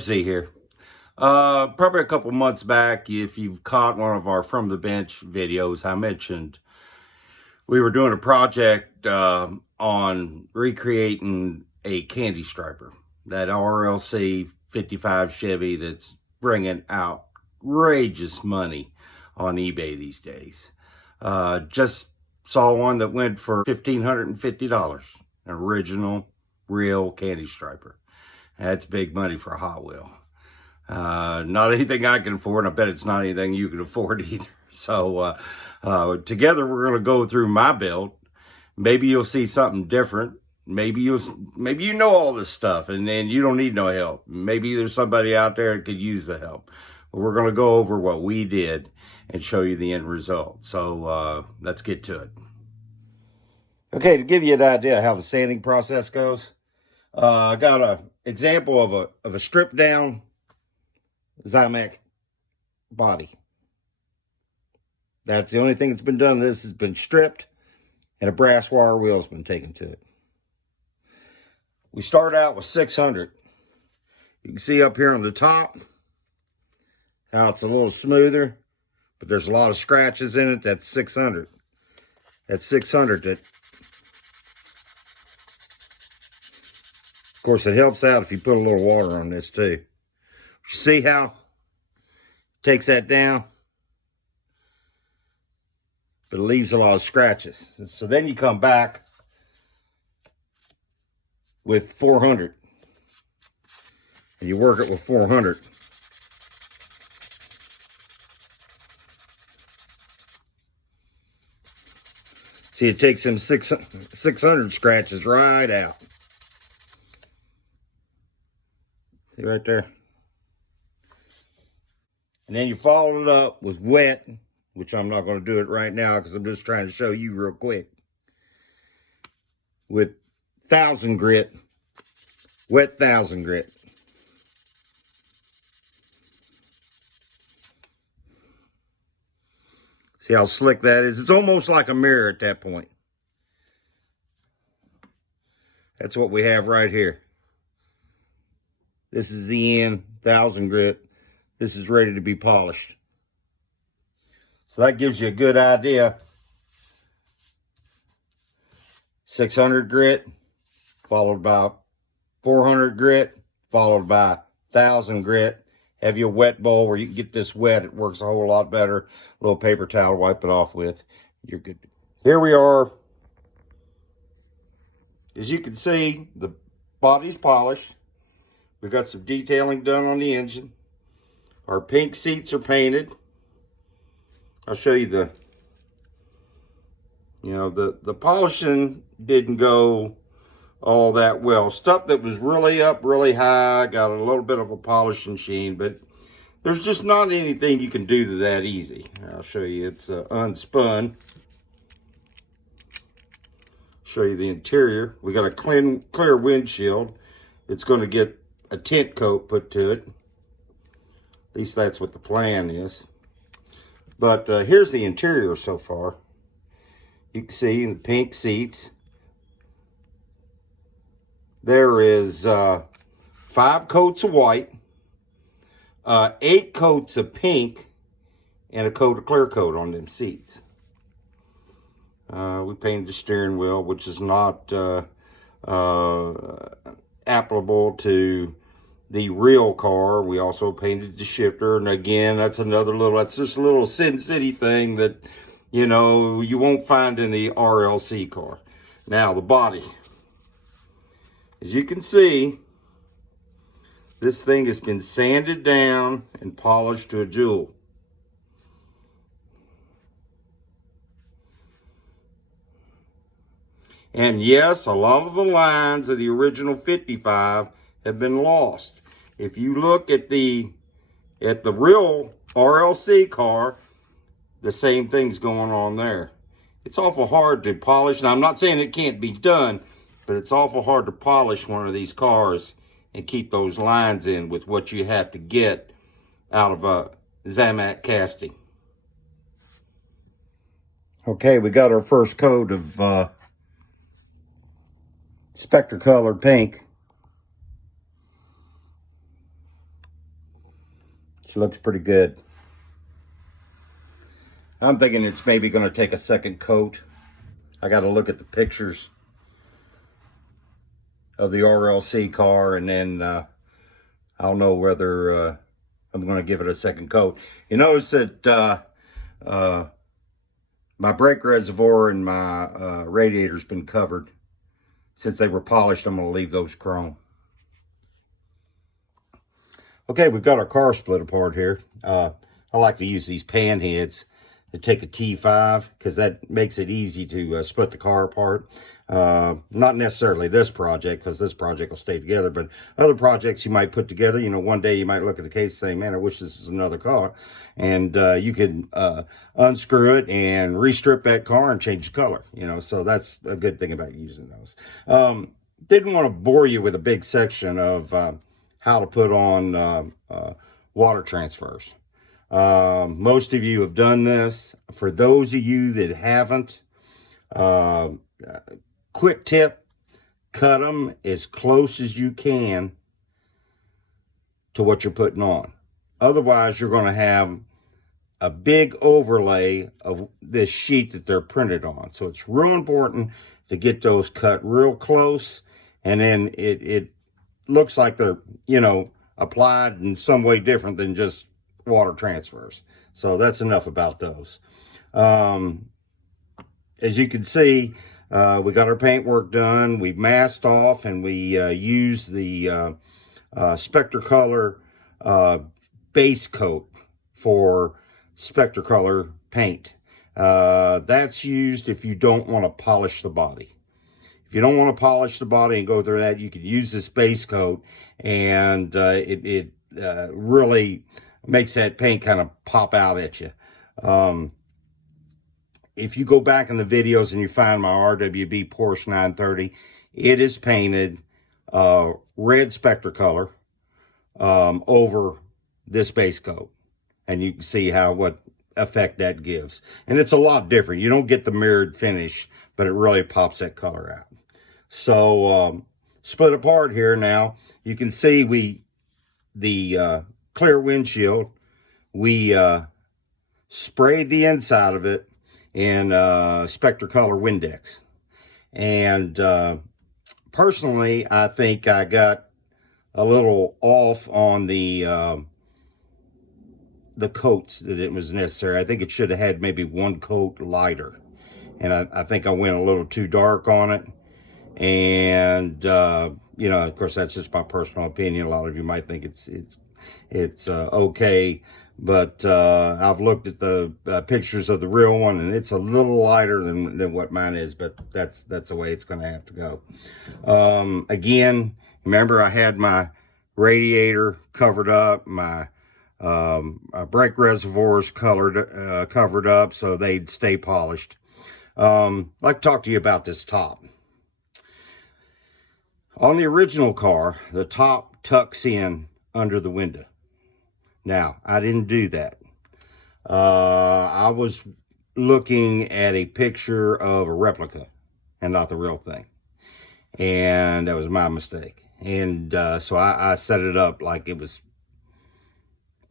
FC here. Probably a couple months back, if you've caught one of our From the Bench videos, I mentioned we were doing a project on recreating a candy striper, that RLC 55 Chevy that's bringing outrageous money on eBay these days. Just saw one that went for $1,550, an original, real candy striper. That's big money for a Hot Wheel. Not anything I can afford, and I bet it's not anything you can afford either. So together we're going to go through my build. Maybe you'll see something different. Maybe you know all this stuff and you don't need no help. Maybe there's somebody out there that could use the help. But we're going to go over what we did and show you the end result. So let's get to it. Okay, to give you an idea of how the sanding process goes, I got an example of a stripped down Zymac body. That's the only thing that's been done. This has been stripped and a brass wire wheel has been taken to it. We start out with 600. You can see up here on the top how it's a little smoother, but there's a lot of scratches in it. That's 600. That's 600. Of course, it helps out if you put a little water on this too. You see how it takes that down? But it leaves a lot of scratches. So then you come back with 400. And you work it with 400. See, it takes them 600 scratches right out. See right there? And then you follow it up with wet, which I'm not going to do it right now because I'm just trying to show you real quick. With 1000 grit, wet 1000 grit. See how slick that is? It's almost like a mirror at that point. That's what we have right here. This is the end, 1000 grit. This is ready to be polished. So that gives you a good idea. 600 grit, followed by 400 grit, followed by 1000 grit. Have your wet bowl where you can get this wet. It works a whole lot better. A little paper towel to wipe it off with. You're good. Here we are. As you can see, the body's polished. We've got some detailing done on the engine. Our pink seats are painted. I'll show you the polishing didn't go all that well. Stuff that was really up really high got a little bit of a polishing sheen, but there's just not anything you can do to that easy. I'll show you. It's unspun. Show you the interior. We got a clear windshield. It's going to get a tint coat put to it. At least that's what the plan is. But here's the interior so far. You can see the pink seats. There is 5 coats of white, 8 coats of pink, and a coat of clear coat on them seats. We painted the steering wheel, which is not applicable to the real car. We also painted the shifter, and again, that's just a little Synsyty thing that, you know, you won't find in the RLC car. Now, the body. As you can see, this thing has been sanded down and polished to a jewel. And yes, a lot of the lines of the original 55 have been lost. If you look at the real RLC car, the same thing's going on there. It's awful hard to polish. Now, I'm not saying it can't be done, but it's awful hard to polish one of these cars and keep those lines in with what you have to get out of a Zymac casting. Okay, we got our first coat of Spectre colored pink. She looks pretty good. I'm thinking it's maybe going to take a second coat. I got to look at the pictures of the RLC car, and then I'll know whether I'm going to give it a second coat. You notice that my brake reservoir and my radiator's been covered. Since they were polished, I'm going to leave those chrome. Okay, we've got our car split apart here. I like to use these pan heads to take a T5 because that makes it easy to split the car apart. Not necessarily this project, because this project will stay together, but other projects you might put together. You know, one day you might look at the case and say, man, I wish this was another car. And you could unscrew it and restrip that car and change the color. You know, so that's a good thing about using those. Didn't want to bore you with a big section of how to put on water transfers. Most of you have done this. For those of you that haven't, quick tip, cut them as close as you can to what you're putting on. Otherwise, you're going to have a big overlay of this sheet that they're printed on. So it's real important to get those cut real close, and then it looks like they're, you know, applied in some way different than just water transfers. So that's enough about those. As you can see, we got our paint work done. We masked off, and we used the Spectracolor base coat for Spectracolor paint. That's used if you don't want to polish the body. If you don't want to polish the body and go through that, you could use this base coat, and it really makes that paint kind of pop out at you. If you go back in the videos and you find my RWB Porsche 930, it is painted red Spectracolor over this base coat. And you can see what effect that gives. And it's a lot different. You don't get the mirrored finish, but it really pops that color out. So split apart here now. You can see the clear windshield, we sprayed the inside of it in Spectracolor Windex. And personally, I think I got a little off on the coats that it was necessary. I think it should have had maybe one coat lighter. And I think I went a little too dark on it. And, you know, of course, that's just my personal opinion. A lot of you might think it's okay. But I've looked at the pictures of the real one, and it's a little lighter than what mine is, but that's the way it's going to have to go. Again, remember I had my radiator covered up, my brake reservoirs covered up so they'd stay polished. I'd like to talk to you about this top. On the original car, the top tucks in under the window. Now, I didn't do that. I was looking at a picture of a replica and not the real thing. And that was my mistake. And so I set it up like it was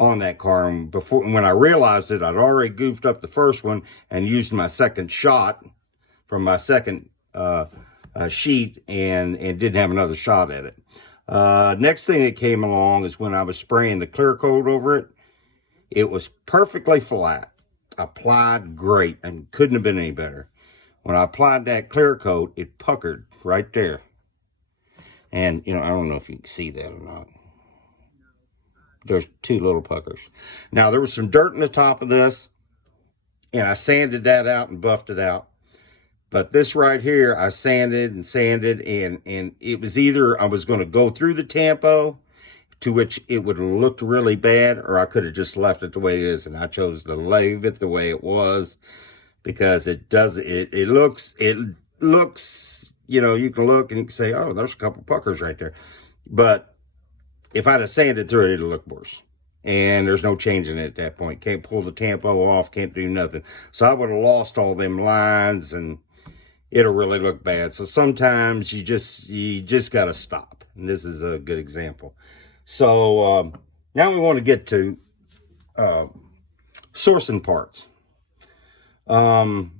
on that car. And when I realized it, I'd already goofed up the first one and used my second shot from my second sheet and didn't have another shot at it. Next thing that came along is when I was spraying the clear coat over it. It was perfectly flat, applied great, and couldn't have been any better. When I applied that clear coat, it puckered right there. And, you know, I don't know if you can see that or not. There's two little puckers. Now, there was some dirt in the top of this, and I sanded that out and buffed it out. But this right here, I sanded, and it was either I was going to go through the tampo, to which it would have looked really bad, or I could have just left it the way it is, and I chose to leave it the way it was, because it looks, you know, you can look and you can say, oh, there's a couple puckers right there. But if I'd have sanded through it, it'd look worse. And there's no changing it at that point. Can't pull the tampo off, can't do nothing. So I would have lost all them lines, and it'll really look bad. So sometimes you just got to stop. And this is a good example. So now we want to get to sourcing parts. The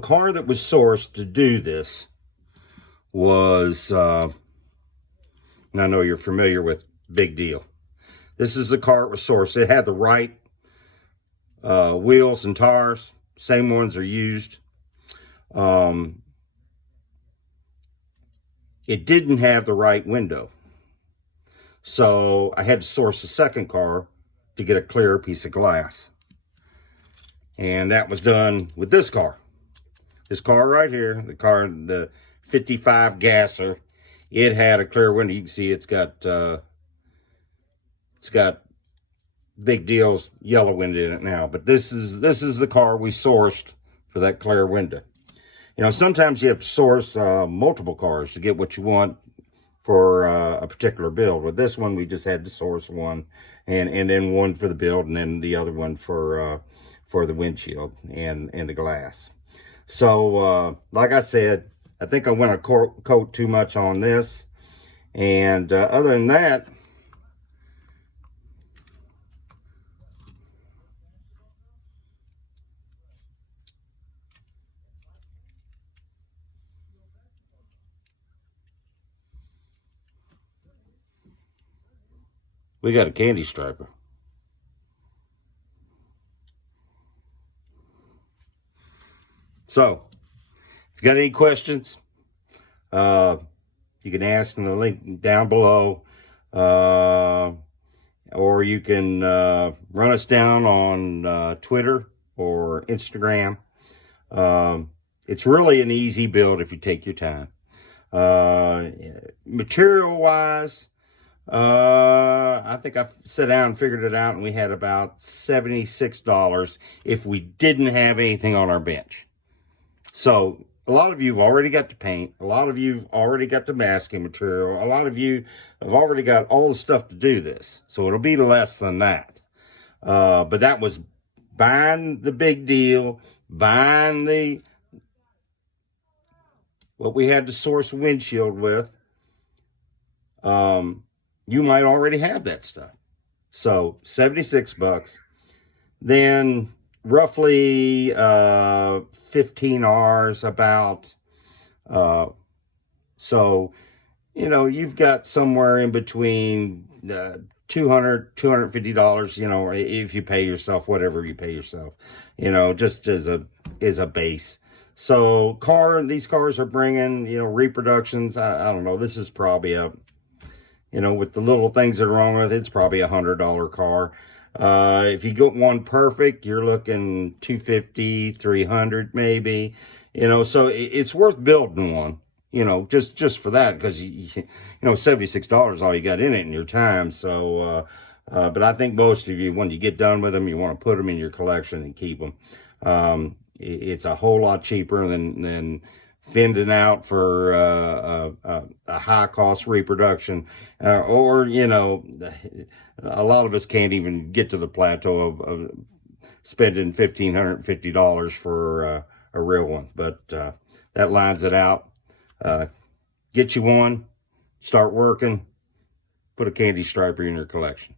car that was sourced to do this was, and I know you're familiar with Big Deal. This is the car it was sourced. It had the right wheels and tires. Same ones are used. It didn't have the right window. So I had to source a second car to get a clearer piece of glass. And that was done with this car. This car right here, the 55 gasser, it had a clear window. You can see it's got Big Deal's yellow window in it now. But this is the car we sourced for that clear window. You know, sometimes you have to source multiple cars to get what you want for a particular build. With this one, we just had to source one, and then one for the build, and then the other one for the windshield and the glass. So, like I said, I think I went a coat too much on this, and other than that, we got a candy striper. So, if you got any questions, you can ask in the link down below, or you can run us down on Twitter or Instagram. It's really an easy build if you take your time. Material-wise, I think I sat down and figured it out, and we had about $76 if we didn't have anything on our bench. So a lot of you have already got the paint. A lot of you have already got the masking material. A lot of you have already got all the stuff to do this. So it'll be less than that. But that was buying the Big Deal, buying what we had to source windshield with. You might already have that stuff. So $76. Then roughly 15 hours about. So, you know, you've got somewhere in between $200, $250, you know, if you pay yourself, whatever you pay yourself, you know, just as a base. So these cars are bringing, you know, reproductions. I don't know. This is probably you know, with the little things that are wrong with it, it's probably $100 car. If you get one perfect, you're looking $250, $300 maybe. You know, so it's worth building one. You know, just for that, because you know, $76 all you got in it in your time. So, but I think most of you, when you get done with them, you want to put them in your collection and keep them. It's a whole lot cheaper than fending out for a high-cost reproduction, or, you know, a lot of us can't even get to the plateau of spending $1,550 for a real one, but that lines it out. Get you one, start working, put a candy striper in your collection.